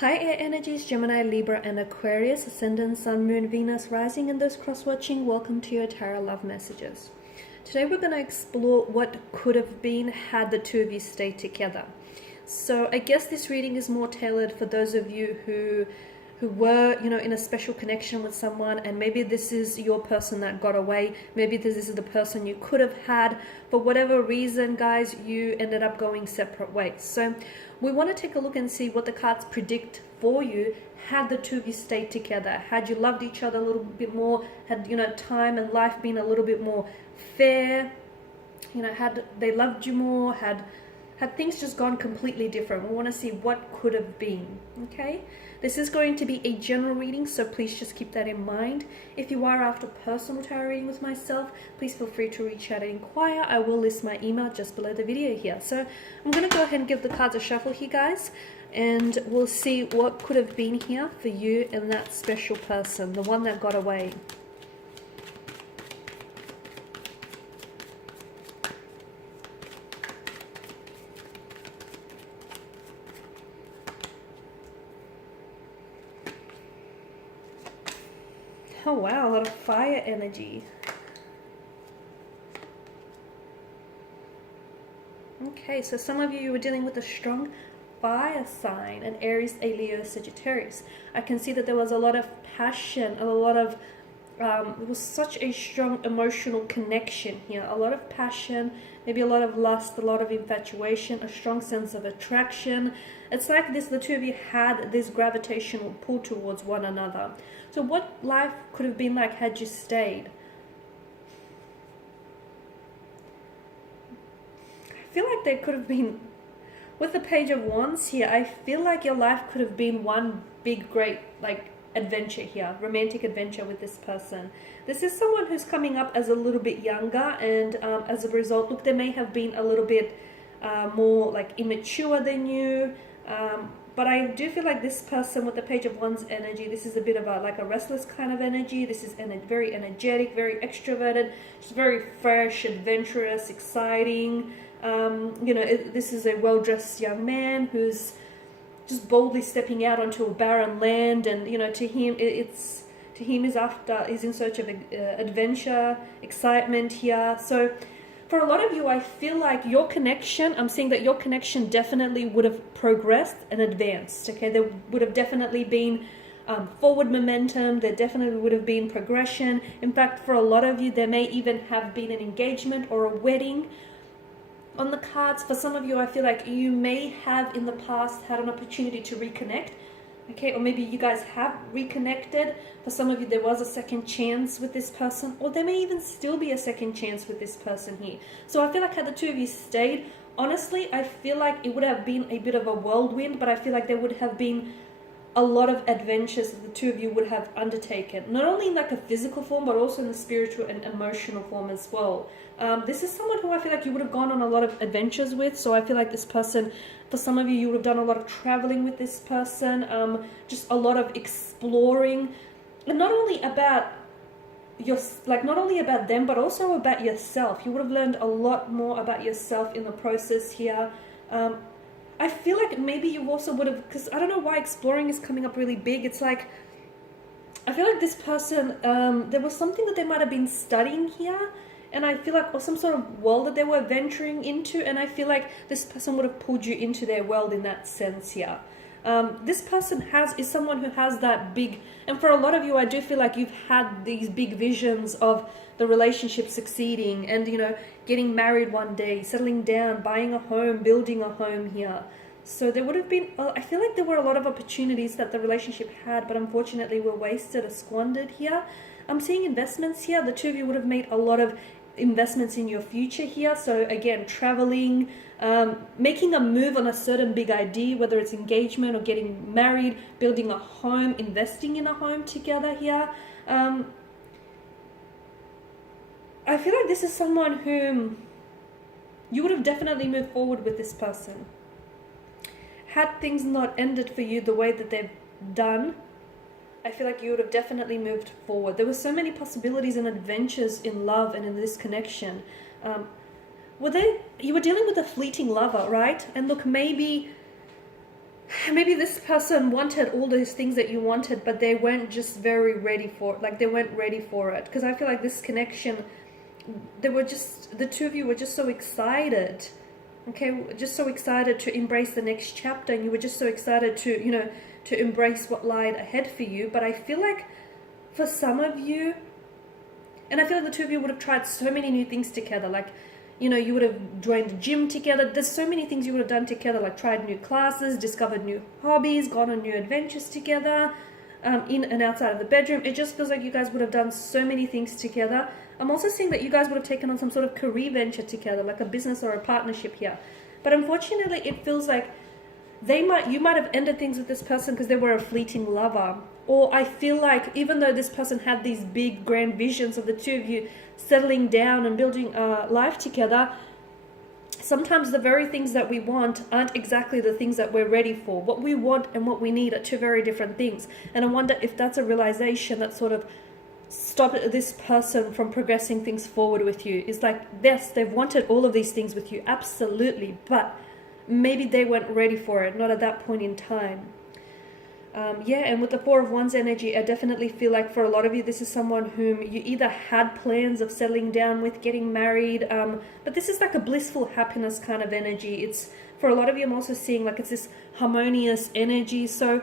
Hi Air Energies, Gemini, Libra and Aquarius, Ascendant, Sun, Moon, Venus, Rising, and those cross-watching, welcome to your Tarot Love Messages. Today we're going to explore what could have been had the two of you stayed together. So I guess this reading is more tailored for those of you who were, in a special connection with someone, and maybe this is your person that got away. Maybe this is the person you could have had. For whatever reason, guys, you ended up going separate ways. So we want to take a look and see what the cards predict for you had the two of you stayed together. Had you loved each other a little bit more, had, time and life been a little bit more fair, had they loved you more, had things just gone completely different. We want to see what could have been, okay? This is going to be a general reading, so please just keep that in mind. If you are after personal tarot reading with myself, please feel free to reach out and inquire. I will list my email just below the video here. So I'm going to go ahead and give the cards a shuffle here, guys, and we'll see what could have been here for you and that special person, the one that got away. Oh wow, a lot of fire energy. Okay, so some of you were dealing with a strong fire sign, an Aries, a Leo, Sagittarius. I can see that there was a lot of passion, a lot of, it was such a strong emotional connection here. A lot of passion, maybe a lot of lust, a lot of infatuation, a strong sense of attraction. It's like the two of you had this gravitational pull towards one another. So what life could have been like had you stayed? I feel like there could have been, with the Page of Wands here, I feel like your life could have been one big, great, adventure here, romantic adventure with this person. This is someone who's coming up as a little bit younger, and as a result, look, they may have been a little bit more immature than you. But I do feel like this person with the Page of Wands energy, this is a bit of a restless kind of energy. This is very energetic, very extroverted. She's very fresh, adventurous, exciting. This is a well-dressed young man who's just boldly stepping out onto a barren land, and to him he's in search of adventure, excitement here. So for a lot of you, I feel like your connection, I'm seeing that your connection definitely would have progressed and advanced, okay? There would have definitely been forward momentum. There definitely would have been progression. In fact, for a lot of you, there may even have been an engagement or a wedding on the cards. For some of you, I feel like you may have in the past had an opportunity to reconnect, okay? Or maybe you guys have reconnected. For some of you, there was a second chance with this person, or there may even still be a second chance with this person here. So I feel like had the two of you stayed, honestly, I feel like it would have been a bit of a whirlwind, but I feel like there would have been a lot of adventures that the two of you would have undertaken, not only in a physical form, but also in the spiritual and emotional form as well. This is someone who I feel like you would have gone on a lot of adventures with. So I feel like this person, for some of you, you would have done a lot of traveling with this person, just a lot of exploring, and not only about not only about them, but also about yourself. You would have learned a lot more about yourself in the process here. I feel like maybe you also would have, because I don't know why exploring is coming up really big. It's like, I feel like this person, there was something that they might have been studying here, and I feel like, or some sort of world that they were venturing into, and I feel like this person would have pulled you into their world in that sense here. This person is someone who has that big, and for a lot of you, I do feel like you've had these big visions of the relationship succeeding and, getting married one day, settling down, buying a home, building a home here. So there would have been, I feel like there were a lot of opportunities that the relationship had, but unfortunately were wasted or squandered here. I'm seeing investments here. The two of you would have made a lot of investments in your future here. So again, traveling, making a move on a certain big idea, whether it's engagement or getting married, building a home, investing in a home together here. I feel like this is someone whom you would have definitely moved forward with this person. Had things not ended for you the way that they've done, I feel like you would have definitely moved forward. There were so many possibilities and adventures in love and in this connection. You were dealing with a fleeting lover, right? And look, maybe maybe this person wanted all those things that you wanted, but they weren't just very ready for it. Like, they weren't ready for it. Because I feel like this connection, the two of you were just so excited. Okay, just so excited to embrace the next chapter, and you were just so excited to, to embrace what lied ahead for you. But I feel like for some of you, and I feel like the two of you would have tried so many new things together. Like, you would have joined the gym together. There's so many things you would have done together, like tried new classes, discovered new hobbies, gone on new adventures together, in and outside of the bedroom. It just feels like you guys would have done so many things together. I'm also seeing that you guys would have taken on some sort of career venture together, like a business or a partnership here. But unfortunately, it feels like you might have ended things with this person because they were a fleeting lover. Or I feel like even though this person had these big grand visions of the two of you settling down and building a life together, sometimes the very things that we want aren't exactly the things that we're ready for. What we want and what we need are two very different things. And I wonder if that's a realization that sort of stopped this person from progressing things forward with you. It's like, yes, they've wanted all of these things with you, absolutely, but maybe they weren't ready for it, not at that point in time. And with the Four of Wands energy, I definitely feel like for a lot of you, this is someone whom you either had plans of settling down with, getting married, but this is like a blissful happiness kind of energy. It's, for a lot of you, I'm also seeing like it's this harmonious energy. So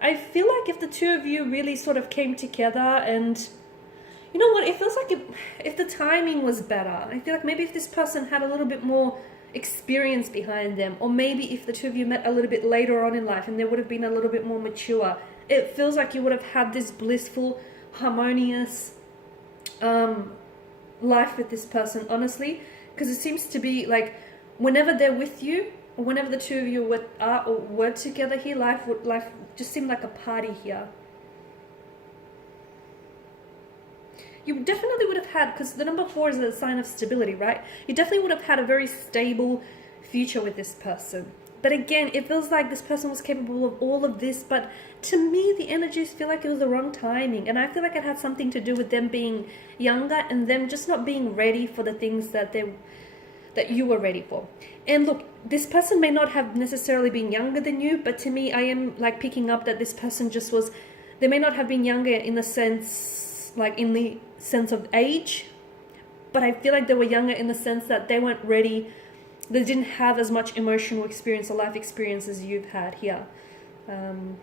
I feel like if the two of you really sort of came together, and you know what, it feels like if the timing was better, I feel like maybe if this person had a little bit more experience behind them, or maybe if the two of you met a little bit later on in life and they would have been a little bit more mature, it feels like you would have had this blissful, harmonious life with this person, honestly, because it seems to be like whenever they're with you, or whenever the two of you were together here, life just seemed like a party here. You definitely would have had, because the number 4 is a sign of stability, right? You definitely would have had a very stable future with this person. But again, it feels like this person was capable of all of this, but to me, the energies feel like it was the wrong timing. And I feel like it had something to do with them being younger and them just not being ready for the things that you were ready for. And look, this person may not have necessarily been younger than you, but to me, I am like picking up that this person just was, they may not have been younger in the sense, like in the sense of age, but I feel like they were younger in the sense that they weren't ready. They didn't have as much emotional experience or life experience as you've had here. I'm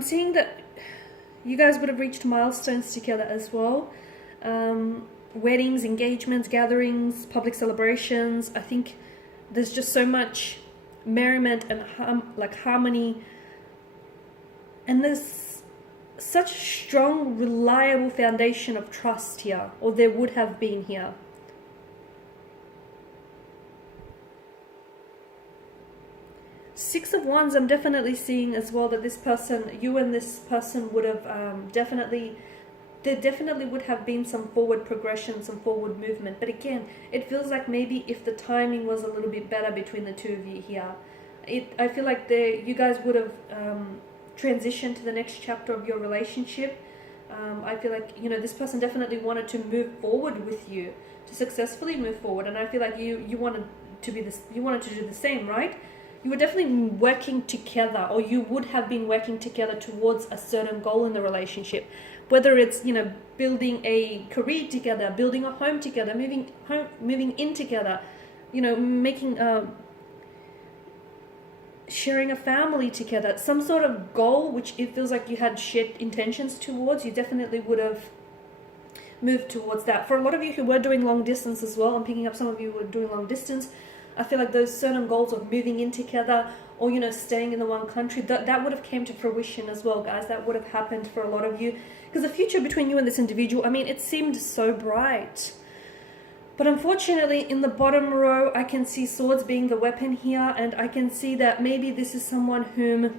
seeing that you guys would have reached milestones together as well. Weddings, engagements, gatherings, public celebrations. I think there's just so much merriment and harmony, and there's such a strong, reliable foundation of trust here, or there would have been here. Six of Wands, I'm definitely seeing as well that this person, you and this person would have there definitely would have been some forward progression, some forward movement. But again, it feels like maybe if the timing was a little bit better between the two of you here, I feel like you guys would have transitioned to the next chapter of your relationship. I feel like, this person definitely wanted to move forward with you, to successfully move forward. And I feel like you wanted to do the same, right? You were definitely working together, or you would have been working together towards a certain goal in the relationship. Whether it's, building a career together, building a home together, moving in together, making sharing a family together, some sort of goal which it feels like you had shared intentions towards, you definitely would have moved towards that. For a lot of you who were doing long distance as well, I'm picking up some of you who were doing long distance, I feel like those certain goals of moving in together, or staying in the one country, that would have came to fruition as well, guys. That would have happened for a lot of you, because the future between you and this individual, it seemed so bright. But unfortunately, in the bottom row, I can see swords being the weapon here, and I can see that maybe this is someone who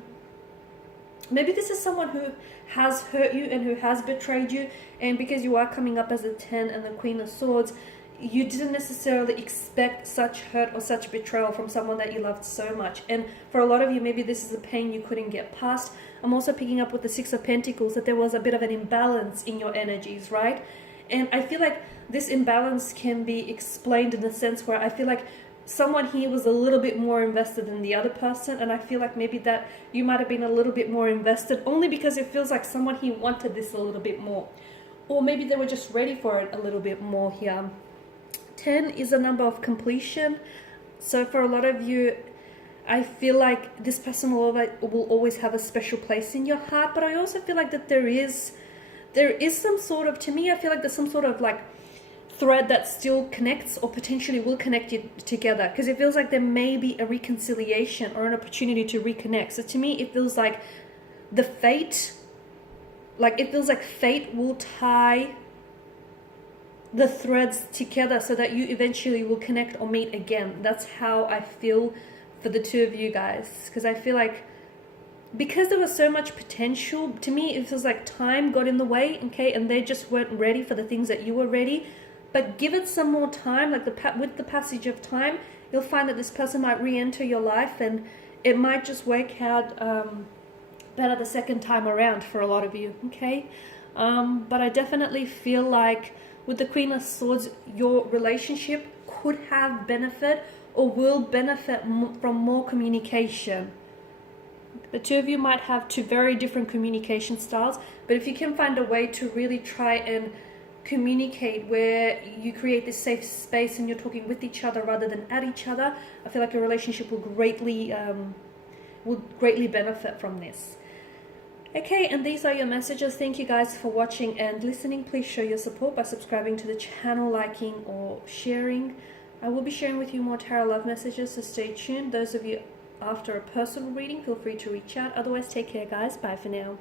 has hurt you and who has betrayed you, and because you are coming up as a 10 and the Queen of Swords, you didn't necessarily expect such hurt or such betrayal from someone that you loved so much. And for a lot of you, maybe this is a pain you couldn't get past. I'm also picking up with the Six of Pentacles that there was a bit of an imbalance in your energies, right? And I feel like this imbalance can be explained in the sense where I feel like someone here was a little bit more invested than the other person, and I feel like maybe that you might have been a little bit more invested only because it feels like someone here wanted this a little bit more, or maybe they were just ready for it a little bit more here. 10 is a number of completion, so for a lot of you, I feel like this person will always have a special place in your heart, but I also feel like that there is some sort of, to me, I feel like there's some sort of like thread that still connects or potentially will connect you together, because it feels like there may be a reconciliation or an opportunity to reconnect. So to me, it feels like the fate, like it feels like fate will tie the threads together so that you eventually will connect or meet again. That's how I feel for the two of you guys, because I feel like because there was so much potential, to me it feels like time got in the way, okay, and they just weren't ready for the things that you were ready. But give it some more time, like with the passage of time, you'll find that this person might re-enter your life, and it might just work out better the second time around for a lot of you, okay? But I definitely feel like with the Queen of Swords, your relationship could have benefit or will benefit from more communication. The two of you might have two very different communication styles, but if you can find a way to really try and communicate where you create this safe space and you're talking with each other rather than at each other, I feel like your relationship will greatly benefit from this. Okay, and these are your messages. Thank you guys for watching and listening. Please show your support by subscribing to the channel, liking or sharing. I will be sharing with you more tarot love messages, so stay tuned. Those of you after a personal reading, feel free to reach out. Otherwise, take care guys. Bye for now.